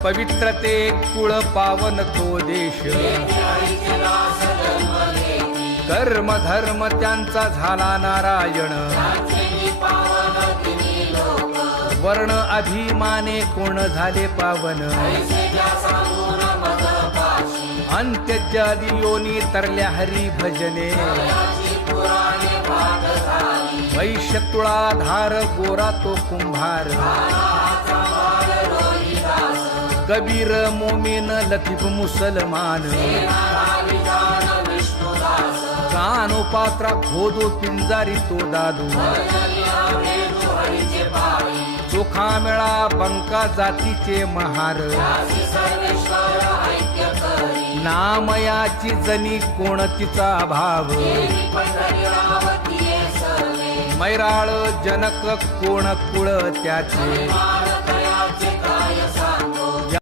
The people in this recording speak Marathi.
पवित्रते कुळ पावन तो देश, कर्म धर्म त्यांचा झाला नारायण। वर्ण अभिमाने कोण झाले पावन, अंत्यजादी योनी तरल्या हरी भजने। वैश्य तुळाधार गोरा तो कुंभार, कबीर मोमीन लतीफ मुसलमान। कानोपात्रा खोदो पिंजारी तो दादू, चोखा मेळा बंका जातीचे महार। नामयाची जनी कोण तिचा भाव, मैराळ जनक कोण कुळ त्याचे।